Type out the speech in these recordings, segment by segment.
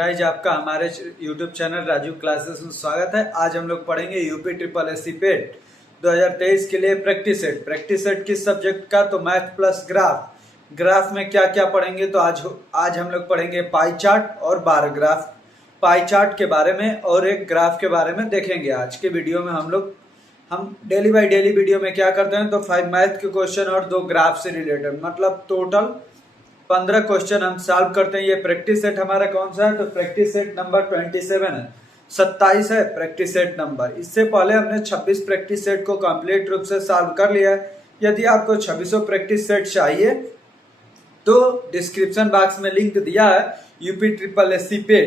Guys आपका हमारे YouTube channel Raju classes में स्वागत है। आज हम लोग पढ़ेंगे यूपी ट्रिपल एससी पेट 2023 के लिए प्रैक्टिस सेट किस सब्जेक्ट का, तो मैथ प्लस ग्राफ में क्या क्या पढ़ेंगे। तो आज हम लोग पढ़ेंगे पाई चार्ट और बार ग्राफ। पाई चार्ट के बारे में और एक ग्राफ के बारे में देखेंगे। आज के वीडियो में हम डेली बाई डेली वीडियो में क्या करते हैं, तो 5 मैथ के क्वेश्चन और 2 ग्राफ से रिलेटेड, मतलब टोटल 15 क्वेश्चन हम सॉल्व करते हैं। ये प्रैक्टिस सेट हमारा कौन सा है, तो प्रैक्टिस सेट नंबर 27 है, 27 है प्रैक्टिस सेट नंबर। इससे पहले हमने 26 प्रैक्टिस सेट को कंप्लीट रूप से सॉल्व कर लिया है। यदि आपको 2600 प्रैक्टिस सेट चाहिए तो डिस्क्रिप्शन बॉक्स में लिंक दिया है, यूपी ट्रिपल एससी पे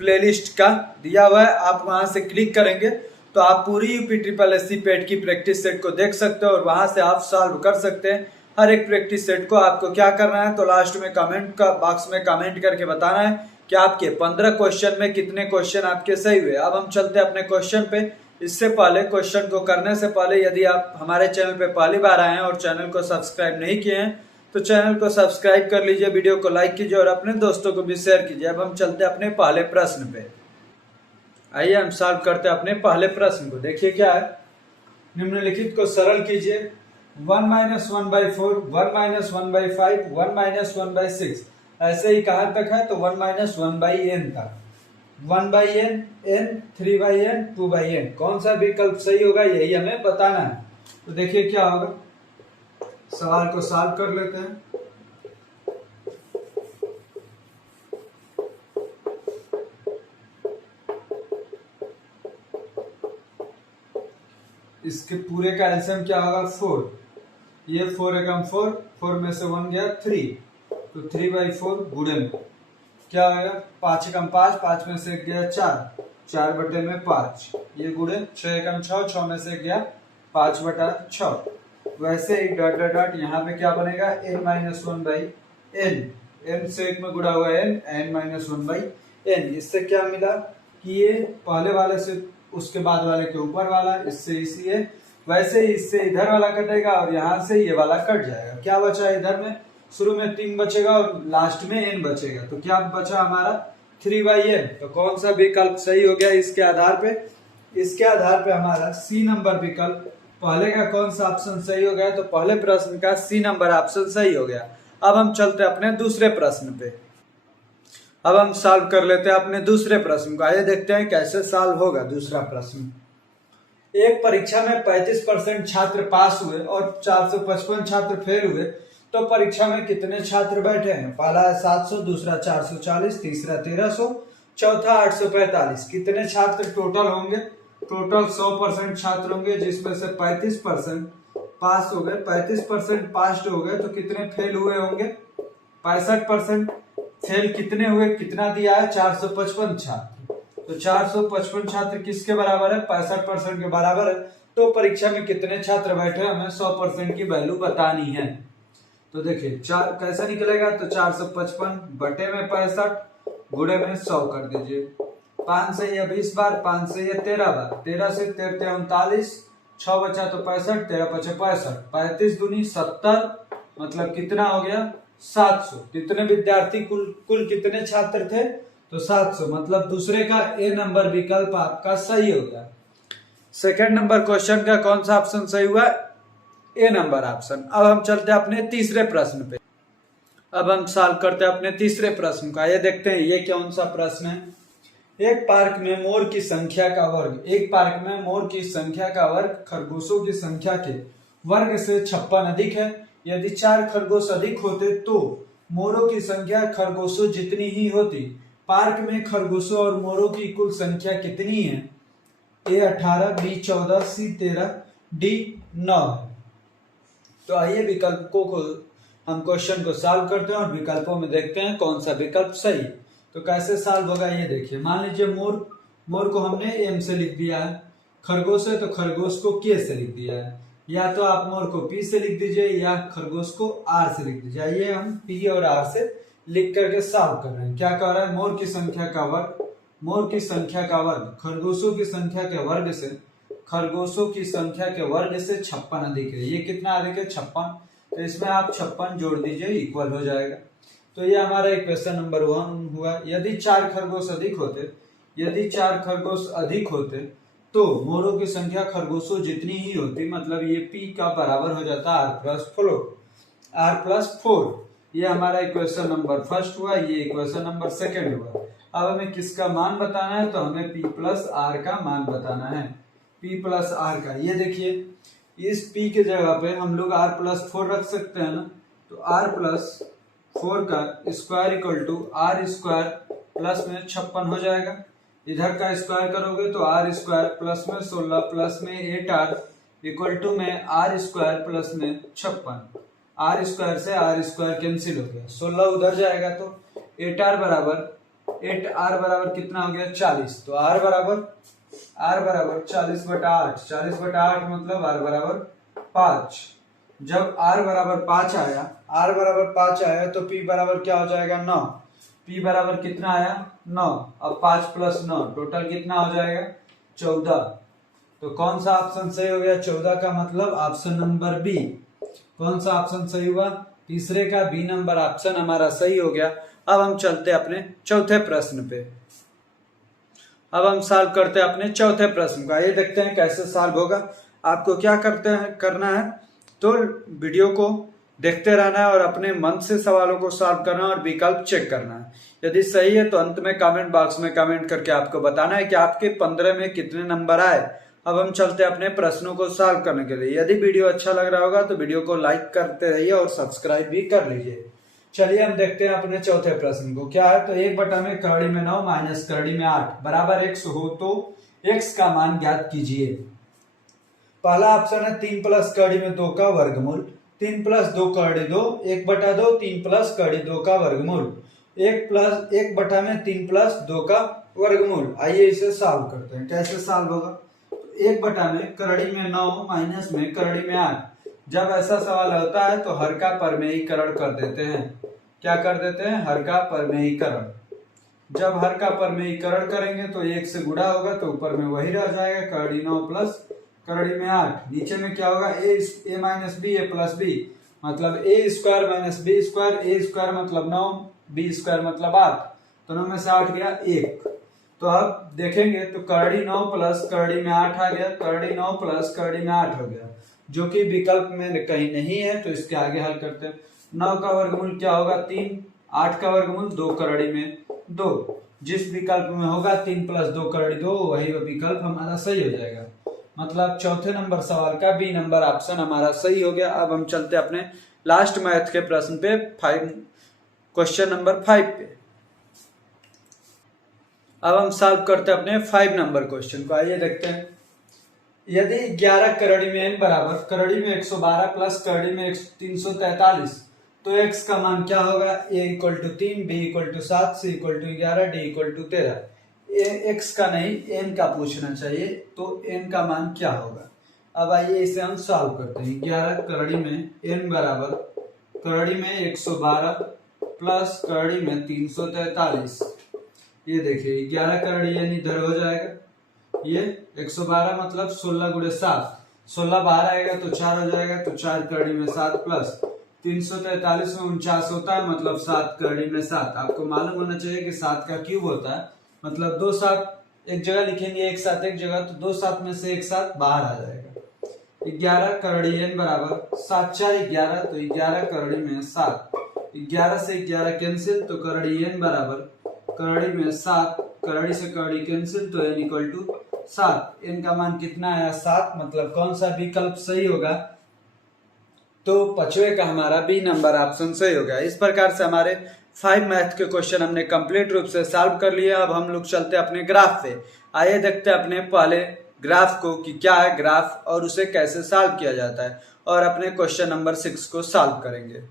प्लेलिस्ट का दिया हुआ है। आप वहां से क्लिक करेंगे तो आप पूरी यूपी ट्रिपल एससी पेट की प्रैक्टिस सेट को देख सकते हो और वहां से आप सॉल्व कर सकते हैं हर एक प्रैक्टिस सेट को। आपको क्या करना है, तो लास्ट में कमेंट का बॉक्स में कमेंट करके बताना है कि आपके 15 क्वेश्चन में कितने क्वेश्चन आपके सही हुए। अब हम चलते हैं अपने क्वेश्चन पे। इससे पहले क्वेश्चन को करने से पहले यदि आप हमारे चैनल पे पहली बार आए हैं और चैनल को सब्सक्राइब नहीं किए हैं तो चैनल को सब्सक्राइब कर लीजिए, वीडियो को लाइक कीजिए और अपने दोस्तों को भी शेयर कीजिए। अब हम चलते हैं अपने पहले प्रश्न पे। आइए हम सॉल्व करते हैं अपने पहले प्रश्न को। देखिए क्या है, निम्नलिखित को सरल कीजिए। 1 - 1/4, 1 - 1/5, 1 - 1/6, ऐसे ही कहाँ तक है, तो 1 - 1/n तक। 1/n, n, 3/n, 2/n, कौन सा विकल्प सही होगा यही हमें बताना है। तो देखिए क्या होगा, सवाल को सॉल्व कर लेते हैं। इसके पूरे का एलसीएम क्या होगा, 4। ये 4 एकम 4, 4 में से 1 गया 3, तो 3/4 गुणे में क्या होगा, 5 एकम 5, 5 में से 1 गया 4, 4/5, ये गुणे 6 एकम 6, 6 में से 1 गया 5/6। वैसे ही डॉट डॉट डॉट यहाँ पे क्या बनेगा, n - 1/n, n से 1 में गुणा हुआ n, n - 1/n। इससे क्या मिला कि ये पहले वाले से उसके बाद वाले के ऊपर वाला, इससे इसी है। वैसे ही इससे इधर वाला कटेगा और यहाँ से ये वाला कट जाएगा। क्या बचा इधर में, शुरू में 3 बचेगा और लास्ट में n बचेगा, तो क्या बचा हमारा 3/n। तो कौन सा विकल्प सही हो गया इसके आधार पे, इसके आधार पे हमारा सी नंबर विकल्प, पहले का कौन सा ऑप्शन सही हो गया, तो पहले प्रश्न का सी नंबर ऑप्शन सही हो गया। अब हम चलते अपने दूसरे प्रश्न पे। अब हम सॉल्व कर लेते हैं अपने दूसरे प्रश्न को। आइए देखते हैं कैसे सॉल्व होगा दूसरा प्रश्न। एक परीक्षा में 35% छात्र पास हुए और 455 छात्र फेल हुए, तो परीक्षा में कितने छात्र बैठे हैं। पहला है 700, दूसरा 440, तीसरा 1300, चौथा 845। कितने छात्र टोटल होंगे, टोटल 100% छात्र होंगे, जिसमें से 35% पास हो गए, 35% पास हो गए, तो कितने फेल हुए होंगे, 65%। फेल कितने हुए, कितना दिया है, 455 छात्र। तो 455 छात्र किसके बराबर है, 65% के बराबर है। तो परीक्षा में कितने छात्र बैठे, हमें 100% की वैल्यू बतानी है। तो देखिए कैसा निकलेगा, तो 455 बटे में 65 गुणे में 100 कर दीजिए। 5 से ये 20 बार, 5 से ये 13 बार, 13 से 13 39, 6 बचा तो 65, 13 × 5 = 65, 35 दूनी 70, मतलब कितना हो गया 700। कितने विद्यार्थी कुल कितने छात्र थे, तो 700, मतलब दूसरे का ए नंबर विकल्प आपका सही होगा। सेकंड नंबर क्वेश्चन का कौन सा ऑप्शन सही हुआ, ए नंबर ऑप्शन। अब हम चलते हैं अपने तीसरे प्रश्न पे। अब हम सॉल्व करते हैं अपने तीसरे प्रश्न का। ये देखते हैं ये कौन सा प्रश्न है। एक पार्क में मोर की संख्या का वर्ग खरगोशों की संख्या के वर्ग से 56 अधिक है। यदि 4 खरगोश अधिक होते तो मोरों की संख्या खरगोशों जितनी ही होती। पार्क में खरगोशों और मोरों की कुल संख्या कितनी है, ए 18, बी 14, सी 13, डी 9 है। तो आइए विकल्पों को हम क्वेश्चन को सॉल्व करते हैं और विकल्पों में देखते हैं कौन सा विकल्प सही। तो कैसे सॉल्व होगा ये देखिए। मान लीजिए मोर को हमने एम से लिख दिया है, खरगोश है तो खरगोश को के से लिख दिया है, या तो आप मोर को पी से लिख दीजिए या खरगोश को आर से लिख दीजिए। आइए हम पी और आर से लिख करके सॉल्व कर रहे हैं। क्या कह रहा है, मोर की संख्या का वर्ग खरगोशों की संख्या के वर्ग से 56 अधिक है। ये कितना अधिक है, 56, तो इसमें आप 56 जोड़ दीजिए, इक्वल हो जाएगा। तो ये हमारा इक्वेशन नंबर 1 हुआ। यदि 4 खरगोश अधिक होते तो मोरों की संख्या खरगोशों जितनी ही होती, मतलब ये p का बराबर हो जाता r+4। ये हमारा इक्वेशन नंबर फर्स्ट हुआ, ये इक्वेशन नंबर सेकंड हुआ। अब हमें किसका मान बताना है, तो हमें p प्लस आर का मान बताना है, p प्लस आर का। ये देखिए इस p के जगह पे हम लोग r+4 रख सकते हैं ना, तो r+4 का square equal to R square plus में 56 हो जाएगा। इधर का स्क्वायर करोगे तो आर स्क्वायर प्लस में 16 प्लस में 8r इक्वल टू में आर स्क्वायर प्लस में 56। आर स्क्वायर से आर स्क्वायर कैंसिल हो गया, 16 उधर जाएगा तो 8r बराबर कितना हो गया 40। तो r बराबर 40/8, 40/8 मतलब r बराबर 5। जब r बराबर 5 आया तो p बराबर क्या हो जाएगा 9। p बराबर कितना आया 9। अब 5 + 9 टोटल कितना हो जाएगा 14। तो कौन सा ऑप्शन सही हो गया 14 का, मतलब ऑप्शन नंबर बी। कौन सा ऑप्शन सही हुआ, तीसरे का बी नंबर ऑप्शन हमारा सही हो गया। अब हम चलते अपने चौथे प्रश्न पे। अब हम सॉल्व करते हैं अपने चौथे प्रश्न का। ये देखते हैं कैसे सॉल्व होगा। आपको क्या करना है, तो वीडियो को देखते रहना है और अपने मन से सवालों को सॉल्व करना है और विकल्प चेक करना है। यदि सही है तो अंत में कमेंट बॉक्स में कमेंट करके आपको बताना है कि आपके 15 में कितने नंबर आए। अब हम चलते हैं अपने प्रश्नों को सॉल्व करने के लिए। यदि वीडियो अच्छा लग रहा होगा तो वीडियो को लाइक करते रहिए और सब्सक्राइब भी कर लीजिए। चलिए हम देखते हैं अपने चौथे प्रश्न को। क्या है, तो 1/9 माइनस करड़ी में 8 बराबर x हो तो x का मान ज्ञात कीजिए। पहला ऑप्शन है 3 प्लस करड़ी में 2 का वर्गमूल, 3 + 2 करड़ी 2, 1/2 3 + करड़ी 2 का वर्गमूल, 1/3 + 2 का वर्गमूल। आइए इसे सॉल्व करते हैं। कैसे सॉल्व होगा, 1/में करड़ी में 9 माइनस में करड़ी में 8। जब ऐसा सवाल होता है तो हर का परमेयीकरण कर देते हैं। क्या कर देते हैं, हर का परमेयीकरण। जब हर का परमेयीकरण करेंगे तो 1 से गुणा होगा तो ऊपर में वही रह जाएगा, करड़ी 9 प्लस करड़ी में 8। नीचे में क्या होगा, a minus B a plus B, मतलब a square minus B square, a square मतलब 9, b स्क्वायर मतलब 8, तो 9 में से 8 गया 1। तो अब देखेंगे तो करड़ी 9 प्लस करड़ी में 8 आ गया, करड़ी 9 प्लस करड़ी में 8 हो गया, जो कि विकल्प में कहीं नहीं है। तो इसके आगे हल करते हैं। 9 का वर्गमूल क्या होगा 3, 8 का वर्गमूल 2 करड़ी में 2। जिस विकल्प में होगा 3 + 2 करड़ी 2 वही विकल्प हमारा सही हो जाएगा। मतलब चौथे नंबर सवाल का बी नंबर ऑप्शन हमारा सही हो गया। अब हम चलते अपने लास्ट मैथ के प्रश्न पे, क्वेश्चन नंबर 5 पे। अब हम सॉल्व करते हैं अपने 5 नंबर क्वेश्चन को। आइए देखते हैं। यदि 11 करड़ी में n बराबर करड़ी में 112 प्लस करड़ी में 343 तो x का मान क्या होगा, a = 3, b = 7, c = 11, d = 13। x का नहीं n का पूछना चाहिए, तो n का मान क्या होगा। अब आइए इसे हम सॉल्व करते हैं। 11 करड़ी में n बराबर करड़ी में 112 प्लस करड़ी में 343। ये देखिए 11 करड़ी n इधर हो जाएगा, ये 112 मतलब 16 × 7, 16 बाहर आएगा तो 4 हो जाएगा, तो 4 करड़ी में 7 प्लस 343 में 49 होता है, मतलब 7 करड़ी में 7। आपको मालूम होना चाहिए कि 7 का क्यूब होता है, मतलब 2 7 एक जगह लिखेंगे, 1 7 एक जगह, तो 2 7 में से 1 7 बाहर आ जाएगा। 11 करड़ी n बराबर 7 4 11, तो 11 करड़ी में 7, 11 से 11 कैंसिल, तो करड़ी n बराबर करड़ी में 7, करड़ी से करड़ी कैंसिल, तो n = 7। n का मान कितना आया 7, मतलब कौन सा विकल्प सही होगा, तो पांचवे का हमारा बी नंबर ऑप्शन सही हो गया। इस प्रकार से हमारे 5 मैथ के क्वेश्चन हमने कंप्लीट रूप से सॉल्व कर लिए। अब हम लोग चलते हैं अपने ग्राफ पे। आइए देखते हैं अपने पहले ग्राफ को कि क्या है ग्राफ और उसे कैसे सॉल्व किया जाता है, और अपने क्वेश्चन नंबर 6 को सॉल्व करेंगे।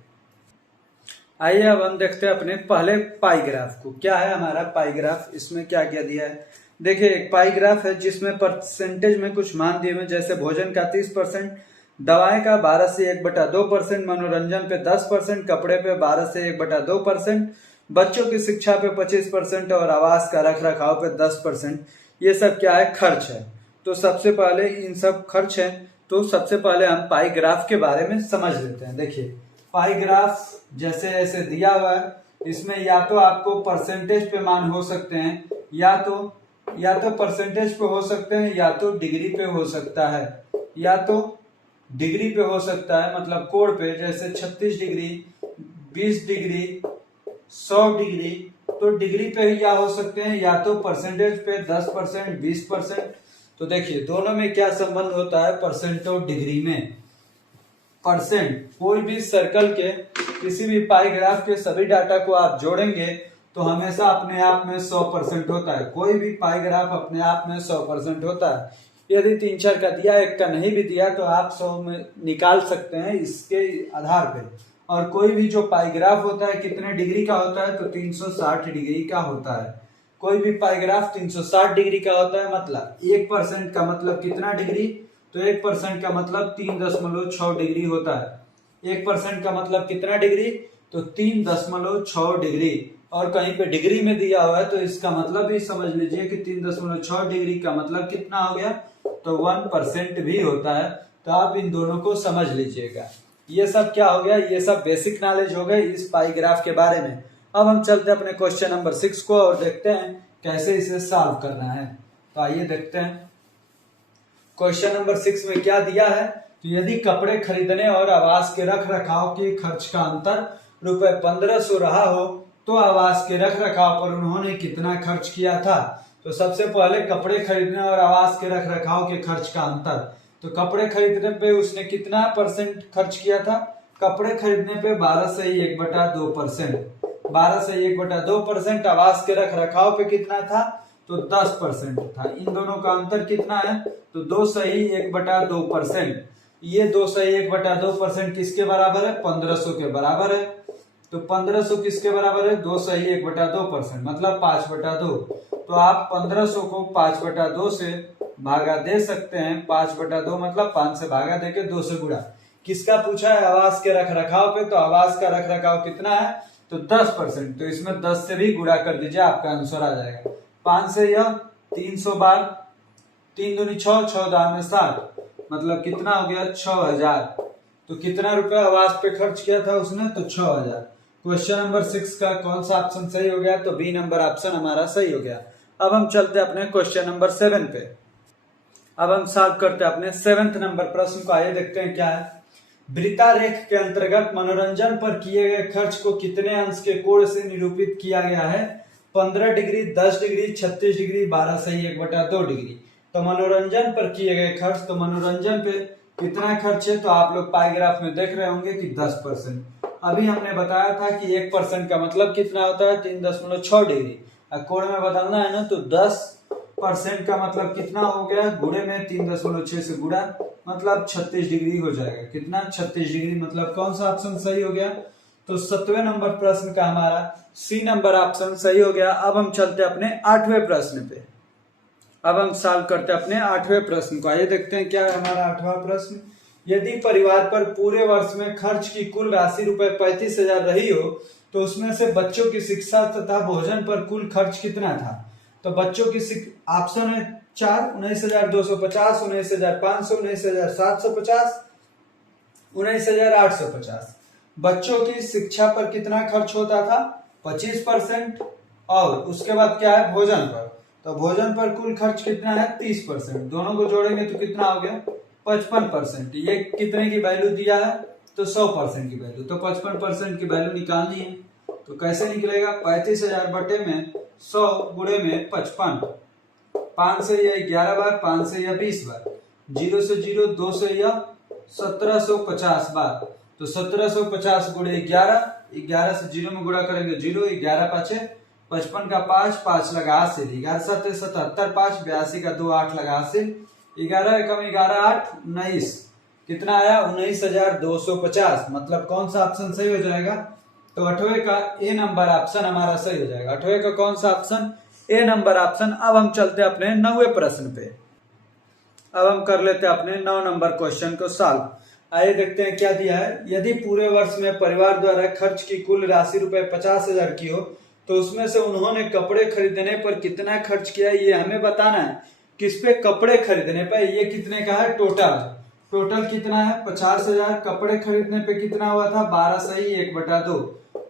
आइए अब हम देखते हैं अपने पहले पाई ग्राफ को। क्या है हमारा पाई ग्राफ, इसमें क्या क्या दिया है। देखिए एक पाई ग्राफ है जिसमें परसेंटेज में कुछ मान दिए हुए, जैसे भोजन का 30%, दवाएं का 12 से 1/2%, मनोरंजन पे 10%, कपड़े पे 12 से 1/2%, बच्चों की शिक्षा पे 25% और आवास का रख रखाव पे 10%। ये सब क्या है, खर्च है। तो सबसे पहले इन सब खर्च है, तो सबसे पहले हम पाई ग्राफ के बारे में समझ लेते हैं। देखिए पाई ग्राफ जैसे ऐसे दिया हुआ है, इसमें या तो आपको परसेंटेज पे मान हो सकते हैं, या तो परसेंटेज पे हो सकते हैं, या तो डिग्री पे हो सकता है, या तो डिग्री पे हो सकता है मतलब कोण पे, जैसे 36 डिग्री, 20 डिग्री, 100 डिग्री। तो डिग्री पे या हो सकते हैं, या तो परसेंटेज पे 10%, 20%। तो देखिए दोनों में क्या संबंध होता है परसेंट और डिग्री में। परसेंट, कोई भी सर्कल के किसी भी पाई ग्राफ के सभी डाटा को आप जोड़ेंगे तो हमेशा अपने आप में 100% होता है। कोई भी पाई ग्राफ अपने आप में 100% होता है। यदि 3-4 का दिया, 1 का नहीं भी दिया तो आप 100 में निकाल सकते हैं इसके आधार पे। और कोई भी जो पाई ग्राफ होता है कितने डिग्री का होता है, तो 360 डिग्री का होता है। कोई भी पाई ग्राफ 360 डिग्री का होता है। मतलब 1% का मतलब कितना डिग्री, तो 1% का मतलब 3.6 डिग्री होता है। 1% का मतलब कितना डिग्री, तो 3.6 डिग्री। और कहीं पे डिग्री में दिया हुआ है तो इसका मतलब भी समझ लीजिए कि 3.6 डिग्री का मतलब कितना हो गया, तो 1% भी होता है। तो आप इन दोनों को समझ लीजिएगा। ये सब क्या हो गया, ये सब बेसिक नॉलेज हो गए इस पाई ग्राफ के बारे में। अब हम चलते हैं अपने क्वेश्चन नंबर 6 को और देखते हैं कैसे इसे सॉल्व करना है। तो आइए देखते हैं क्वेश्चन नंबर 6 में क्या दिया है। तो यदि कपड़े खरीदने और आवास के रख रखाव के खर्च का अंतर रुपए 1500 रहा हो तो आवास के रख रखाव पर उन्होंने कितना खर्च किया था। तो सबसे पहले कपड़े खरीदने और आवास के रख रखाव के खर्च का अंतर। तो कपड़े खरीदने पे उसने कितना परसेंट खर्च किया था, कपड़े खरीदने पे 12 से 1/2%। 12 से 1/2%। आवास के रख रखाव पे कितना था, तो 10% था। इन दोनों का अंतर कितना है, तो 2 से 1/2%। ये 2 से 1/2% किसके बराबर है, 1500 के बराबर है। तो 1500 किसके बराबर है, 2 से 1/2% मतलब 5/2। तो आप 1500 को 5/2 से भागा दे सकते हैं। 5/2 मतलब 5 से भागा देके 2 से गुणा। किसका पूछा है, आवास के रख रखाव पे। तो आवास का रख रखाव कितना है, तो 10%। तो इसमें 10 से भी गुणा कर दीजिए, आपका आंसर आ जाएगा। 5 से यह 300 बार, 3 दूनी 6, 6 दाम में 60, मतलब कितना हो गया 6000। तो कितना रुपया आवास पे खर्च किया था उसने, तो 6000। क्वेश्चन नंबर 6 का कौन सा ऑप्शन सही हो गया, तो बी नंबर ऑप्शन हमारा सही हो गया। अब हम चलते हैं अपने क्वेश्चन नंबर 7 पे। अब हम सॉल्व करते हैं अपने 7th नंबर प्रश्न को। आइए देखते हैं क्या है। वृत्ता रेख के अंतर्गत मनोरंजन पर किए गए खर्च को कितने अंश के कोण से निरूपित किया गया है, 15 डिग्री, 10 डिग्री, 36 डिग्री, 12 से 1/2 डिग्री। तो मनोरंजन पर किए गए खर्च, तो मनोरंजन पे कितना खर्च है, तो आप लोग पाई ग्राफ में देख रहे होंगे कि 10%। अभी हमने बताया था कि 1% का मतलब कितना होता है, 3.6 डिग्री। कोण में बदलना है ना, तो 10% का मतलब कितना हो गया, गुणे में 3.6 से गुणा, मतलब 36 डिग्री हो जाएगा। कितना, 36 डिग्री। मतलब कौन सा ऑप्शन सही हो गया, तो 7वें नंबर प्रश्न का हमारा सी नंबर ऑप्शन सही हो गया। अब हम चलते अपने 8वें प्रश्न पे। अब हम सॉल्व करते अपने 8वें प्रश्न को। आइए देखते हैं क्या है हमारा 8वां प्रश्न। यदि परिवार पर पूरे वर्ष में खर्च की कुल राशि रुपए 35,000 रही हो तो उसमें से बच्चों की शिक्षा तथा भोजन पर कुल खर्च कितना था। तो बच्चों की ऑप्शन है 4, 19,250, 19,500, 19,750, 19,850। बच्चों की शिक्षा पर कितना खर्च होता था, 25%। और उसके बाद क्या है, भोजन पर। तो भोजन पर कुल खर्च कितना है, 30%। दोनों को जोड़ेंगे तो कितना हो गया, 55%। ये कितने की वैल्यू दिया है, तो 100% की वैल्यू। तो 55% की वैल्यू निकालनी है। तो कैसे निकलेगा, 35,000 बटे में 100 गुणे में 55। 5 से यह 11 बार, 5 से यह 20 बार, 0 से 0, 2 से यह 1750 बार। तो 1750 गुणे 11, 11 से 0 में गुणा करेंगे 0, 11 पाँचे 55 का 5, 5 लगा हासिल, 11 7 77, 5 82 का 2, 8 लगा हासिल, 11 कम 11 8 19। कितना आया, 19,250। मतलब कौन सा ऑप्शन सही हो जाएगा, तो 8वें का ए नंबर ऑप्शन हमारा सही हो जाएगा। 8वें का कौन सा ऑप्शन, ए नंबर ऑप्शन। अब हम चलते हैं अपने 9वें प्रश्न पे। अब हम कर लेते हैं अपने 9 नंबर क्वेश्चन को सॉल्व। आइए देखते हैं क्या दिया है। यदि पूरे वर्ष में परिवार द्वारा खर्च की कुल राशि रुपए 50,000 की हो तो उसमें से उन्होंने कपड़े खरीदने पर कितना खर्च किया, ये हमें बताना है। किस पे, कपड़े खरीदने पर। ये कितने का है, टोटल कितना है 50,000। कपड़े खरीदने पे कितना हुआ था, 12 से 1/2।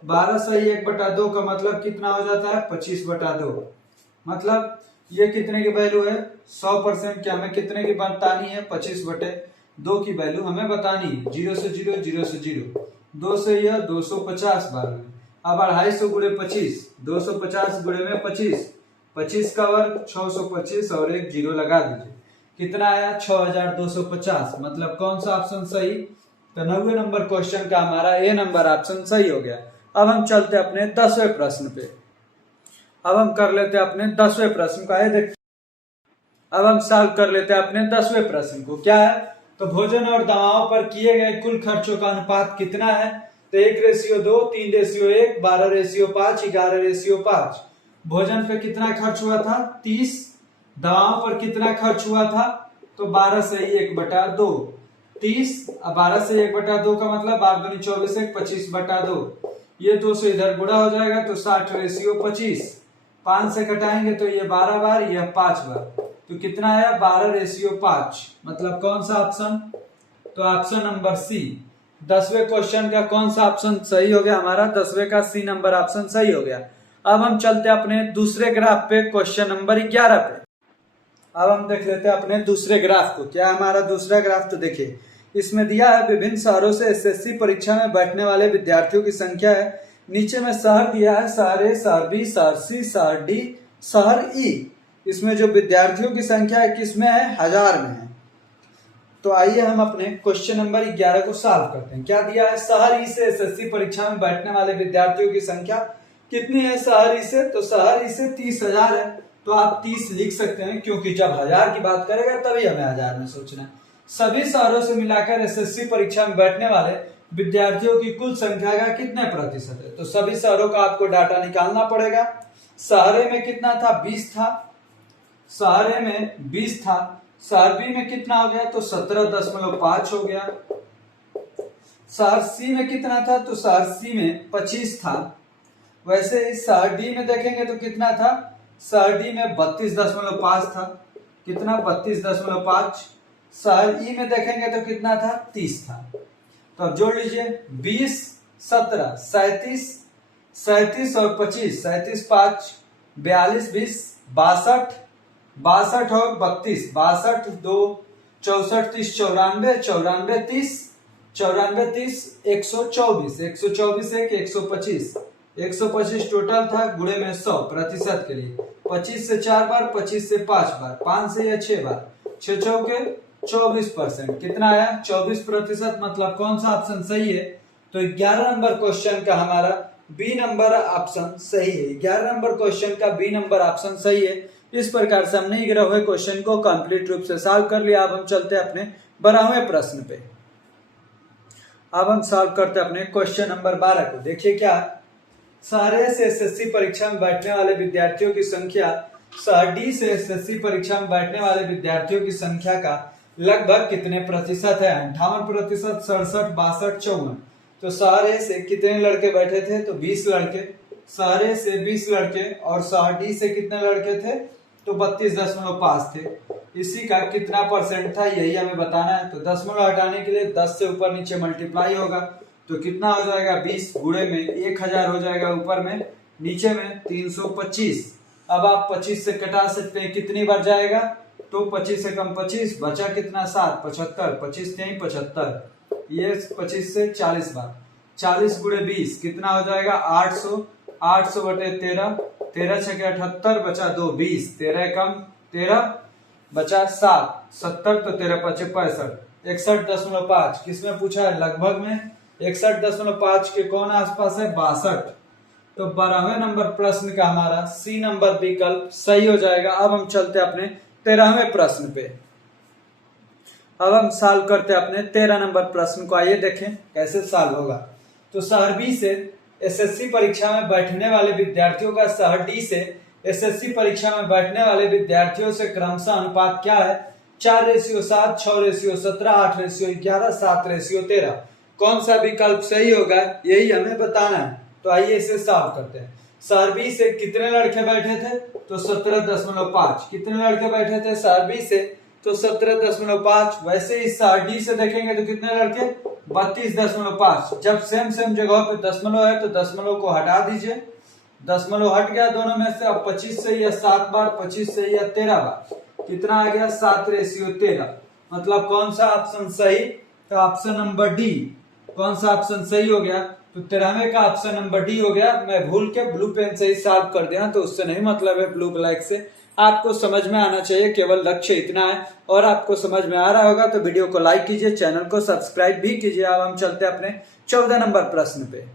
12 सही 1/2 का मतलब कितना हो जाता है 25/2। मतलब ये कितने की वैल्यू है 100% की हमें कितने की बतानी है 25/2 की वैल्यू हमें बतानी है। 0 से 0 0 से 0 2 से यह 250 बार में। अब 250 गुणे 25 250 गुणे में 25 25 का वर्ग 625 और एक जीरो लगा दीजिए कितना आया 6250। मतलब कौन सा ऑप्शन सही तो 90 नंबर क्वेश्चन का हमारा ए नंबर ऑप्शन सही हो गया। अब हम चलते अपने 10वें प्रश्न पे। अब हम कर लेते हैं अपने 10वें प्रश्न का। देख अब हम सॉल्व कर लेते हैं अपने 10वें प्रश्न को। क्या है तो भोजन और दवाओं पर किए गए कुल खर्चों का अनुपात कितना है तो 1:2 3:1 12:5 11:5। भोजन पे कितना खर्च हुआ था 30। दवाओं पर कितना खर्च हुआ था तो 12 से 1/2 30। अब 12 से 1/2 का मतलब 12 दूनी 24 25/2। ये 2 से इधर गुणा हो जाएगा तो 60:25। 5 से घटाएंगे तो ये 12 बार यह 5 बार तो कितना आया 12:5। मतलब कौन सा ऑप्शन तो ऑप्शन नंबर सी। 10वें क्वेश्चन का कौन सा ऑप्शन सही हो गया हमारा 10वें का सी नंबर ऑप्शन सही हो गया। अब हम चलते अपने दूसरे ग्राफ पे क्वेश्चन नंबर 11 पे। अब हम देख लेते हैं अपने दूसरे ग्राफ को। क्या हमारा दूसरा ग्राफ तो देखिए इसमें दिया है विभिन्न शहरों से एसएससी परीक्षा में बैठने वाले विद्यार्थियों की संख्या है। नीचे में शहर दिया है शहर ए शहर बी शहर सी शहर डी शहर ई। इसमें जो विद्यार्थियों की संख्या है किसमें है 1000 में है। तो आइए हम अपने क्वेश्चन नंबर 11 को सॉल्व करते हैं। क्या दिया है शहर ई से एसएससी परीक्षा में बैठने वाले विद्यार्थियों की संख्या कितनी है शहर ई से तो शहर ई से 30,000 है। तो आप 30 लिख सकते हैं क्योंकि जब 1000 की बात करेगा तभी हमें 1000 में सोचना है। सभी शहरों से मिलाकर एसएससी परीक्षा में बैठने वाले विद्यार्थियों की कुल संख्या का कितने प्रतिशत है तो सभी शहरों का आपको डाटा निकालना पड़ेगा। शहर में कितना था 20 था शहर में 20 था। शहर बी में कितना हो गया तो 17.5 हो गया। शहर सी में कितना था तो शहर सी में 25 था। वैसे ही शहर डी में देखेंगे तो कितना था शहर डी में 32.5 था। कितना 32.5। शहर ई में देखेंगे तो कितना था 30 था। तो अब जोड़ लीजिए 20 17 37 और 25 37 5 42 20 62 62 और 32 62 2 64 30 94 94 30 94 30 124 124 एक 125 125 टोटल था गुणे में 100 प्रतिशत के लिए 25 से 4 बार 25 से 5 बार 5 से या 6 बार 6 चौके 24%। कितना आया 24%। मतलब कौन सा ऑप्शन सही है तो 11 नंबर क्वेश्चन का हमारा बी नंबर ऑप्शन सही है। 11 नंबर क्वेश्चन का बी नंबर ऑप्शन सही है। इस प्रकार से हमने 11वें क्वेश्चन को कंप्लीट रूप से सॉल्व कर लिया। अब हम चलते हैं अपने 12वें प्रश्न पे। अब हम सॉल्व करते हैं अपने क्वेश्चन नंबर 12 को। देखिए क्या शहर से एसएससी परीक्षा में बैठने वाले विद्यार्थियों की संख्या शहर डी से एसएससी परीक्षा में बैठने वाले विद्यार्थियों की संख्या का लगभग कितने प्रतिशत है 58%, 67, 62, 54। तो शहर ए से कितने लड़के बैठे थे तो 20 लड़के। शहर ए से 20 लड़के और शहर डी से कितने लड़के थे तो 32.5 थे। इसी का कितना परसेंट था यही हमें बताना है। तो दशमलव हटाने के लिए 10 से ऊपर नीचे मल्टीप्लाई होगा तो कितना हो जाएगा 20 गुणे में 1000 हो जाएगा ऊपर में नीचे में 325। अब आप 25 से कटा सकते हैं कितनी बार जाएगा तो 25 से कम 25 बचा कितना 7 75 25 नहीं 75 ये 25 से 40 बार 40 गुणे 20 कितना हो जाएगा 800 800 बटे 13 13 छके 78 बचा 2 20 13 कम 13 बचा 7 70 तो 13 पचे 65 61.5 किसमें पूछा है लगभग में 61.5 के कौन आसपास है 62। तो 12वें नंबर प्रश्न का हमारा सी नंबर विकल्प सही हो जाएगा। अब हम चलते अपने 13वें प्रश्न पे। अब हम सॉल्व करते अपने 13 नंबर प्रश्न को। आइए देखें कैसे सॉल्व होगा। तो शहर बी से एसएससी परीक्षा में बैठने वाले विद्यार्थियों का शहर डी से एसएससी परीक्षा में बैठने वाले विद्यार्थियों से क्रमशः अनुपात क्या है 4:7 6:17 8:11 7:13। कौन सा विकल्प सही होगा यही हमें बताना है। तो आइए इसे सॉल्व करते हैं। शहर बी से कितने लड़के बैठे थे तो 17.5। कितने लड़के बैठे थे शहर बी से तो 17.5। वैसे इस डी से देखेंगे तो कितने लड़के 32.5। जब सेम सेम जगह पे दशमलव है तो दशमलव को हटा दीजिए, दशमलव हट गया दोनों में से। अब 25 से यह 7 बार, 25 से यह 13 बार, कितना आ गया 7:13। मतलब कौन सा ऑप्शन सही, तो ऑप्शन नंबर डी। कौन सा ऑप्शन सही हो गया, तो 93 का ऑप्शन नंबर डी हो गया। मैं भूल के ब्लू पेन से ही सॉल्व कर दिया, तो उससे नहीं मतलब है ब्लू ब्लैक से। आपको समझ में आना चाहिए, केवल लक्ष्य इतना है। और आपको समझ में आ रहा होगा तो वीडियो को लाइक कीजिए, चैनल को सब्सक्राइब भी कीजिए। अब हम चलते हैं अपने 14 नंबर प्रश्न पे।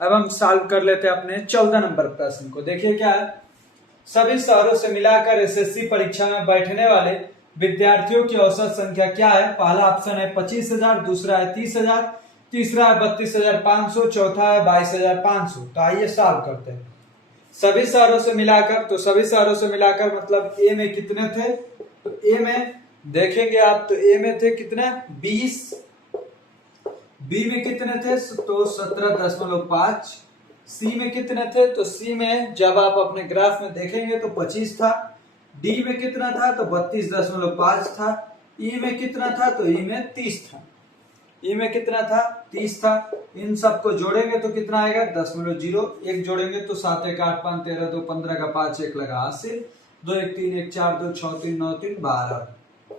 अब हम सॉल्व कर लेते हैं अपने 14 नंबर प्रश्न को। देखिए क्या है, सभी शहरों से मिलाकर एसएससी परीक्षा में बैठने वाले विद्यार्थियों की औसत संख्या क्या है। पहला ऑप्शन है 25,000, दूसरा है 30,000, तीसरा है 32,500, चौथा है 22,500। तो आइए सॉल्व करते हैं। सभी शहरों से मिलाकर, तो सभी शहरों से मिलाकर मतलब ए में कितने थे, तो ए में देखेंगे आप तो ए में थे कितने 20, बी में कितने थे तो 17.5, सी में कितने थे तो सी में जब आप अपने ग्राफ में देखेंगे तो 25 था, डी में कितना था तो 32.5 था, ई में कितना था तो ई में 30 था, ई में कितना था 30 था। इन सबको जोड़ेंगे तो कितना आएगा 10.0, एक जोड़ेंगे तो 7 1 8 5 13 2 15 का 5 1 लगा 80, 2 1 3 1 4 2 6 3 9 3 12।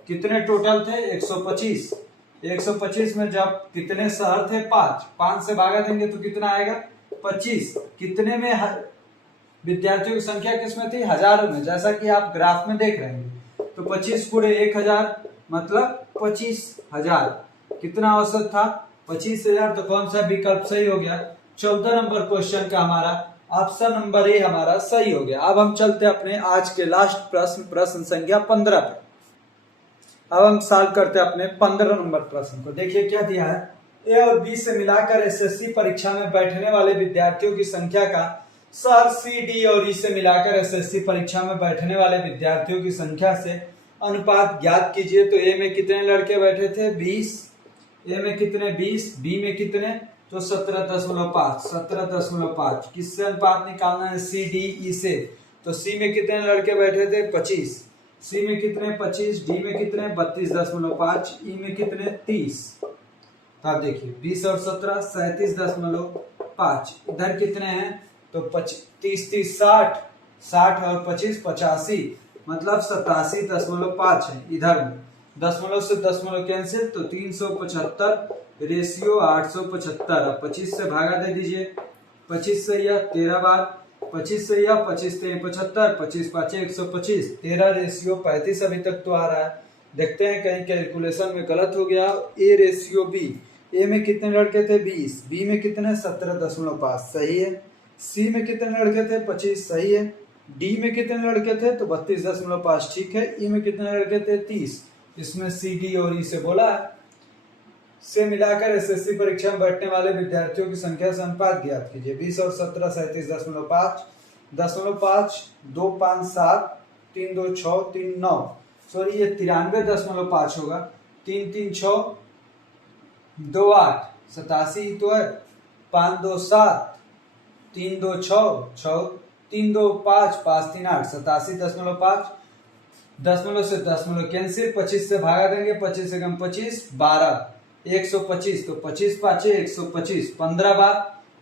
कितने टोटल थे 125। 125 में जब कितने शहर थे 5 से भागा देंगे तो कितना आएगा 25। कितने में विद्यार्थियों की संख्या किसमें थी, हजारों में, जैसा कि आप ग्राफ में देख रहे हैं। तो 25 × 1000 मतलब 25,000। कितना औसत था 25,000। तो कौन सा विकल्प सही हो गया, 14 नंबर क्वेश्चन का हमारा ऑप्शन नंबर ए हमारा सही हो गया। अब हम चलते हैं अपने आज के लास्ट प्रश्न संख्या 15 पे। अब हम सॉल्व करते हैं अपने 15 नंबर प्रश्न को। देखिए क्या दिया है, ए और बी से मिलाकर एसएससी परीक्षा में बैठने वाले विद्यार्थियों की संख्या का शहर सी, डी और ई से मिलाकर एसएससी परीक्षा में बैठने वाले विद्यार्थियों की संख्या से अनुपात ज्ञात कीजिए। तो ए में कितने लड़के बैठे थे 20, ए में कितने 20, बी में कितने तो 17.5, 17.5। किससे अनुपात निकालना है सी, डी, ई से। तो सी में कितने लड़के बैठे थे 25, सी में कितने 25, डी में कितने 32.5, ई में कितने 30। अब देखिए 20 और 17 37.5। इधर कितने हैं तो 30 30 60, 60 और 25 85, मतलब 87.5 है। इधर में दशमलव से दशमलव कैंसिल, तो 375 रेशियो 875। अब 25 से भागा दे दीजिए, 25 से यह 13 बार, 25 से यह 25 3 75, 25 5 125, 13 रेशियो 35 अभी तक तो आ रहा है। देखते हैं कहीं कैलकुलेशन में गलत हो गया। ए रेशियो बी, ए में कितने लड़के थे 20, बी में कितने 17.5 सही है, सी में कितने लड़के थे 25 सही है, डी में कितने लड़के थे तो 32.5 ठीक है, ई में कितने लड़के थे 30। इसमें सी, डी और ई से बोला है। से मिलाकर एसएससी परीक्षा में बैठने वाले विद्यार्थियों की संख्या से अनुपात ज्ञात कीजिए। 20 और 17 37.5, 0.5 2 5 7 3 2 6 3 9, सॉरी ये 93.5 होगा। 3 3 6 2 8 87 तो है, 5 2 7 3 2 6 6 3 2 5 5 3 8 87.5। दशमलव से दशमलव कैंसिल, 25 से भागा देंगे, 25 से कम 25 12, 125। तो 25 5 125, 15 बार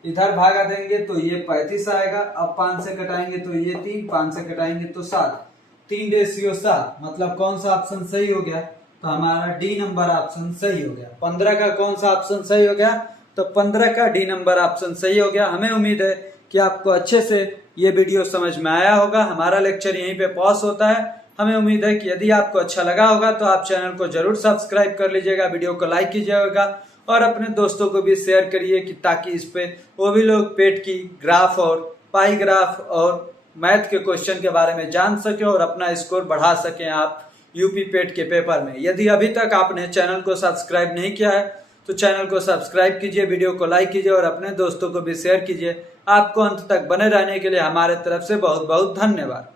इधर भागा देंगे तो ये 35 आएगा। अब 5 से कटाएंगे तो ये 3, 5 से कटाएंगे तो 7, 3 रेशियो 7। मतलब कौन सा ऑप्शन सही हो गया, तो हमारा डी नंबर ऑप्शन सही हो गया। 15 का कौन सा ऑप्शन सही हो गया, तो 15 का डी नंबर ऑप्शन सही हो गया। हमें उम्मीद है कि आपको अच्छे से ये वीडियो समझ में आया होगा। हमारा लेक्चर यहीं पे पॉज होता है। हमें उम्मीद है कि यदि आपको अच्छा लगा होगा तो आप चैनल को जरूर सब्सक्राइब कर लीजिएगा, वीडियो को लाइक कीजिएगा और अपने दोस्तों को भी शेयर करिए कि ताकि इस पे वो भी लोग पेट की ग्राफ और पाई ग्राफ और मैथ के क्वेश्चन के बारे में जान सके और अपना स्कोर बढ़ा सकें आप यूपी पेट के पेपर में। यदि अभी तक आपने चैनल को सब्सक्राइब नहीं किया है तो चैनल को सब्सक्राइब कीजिए, वीडियो को लाइक कीजिए और अपने दोस्तों को भी शेयर कीजिए। आपको अंत तक बने रहने के लिए हमारे तरफ से बहुत बहुत धन्यवाद।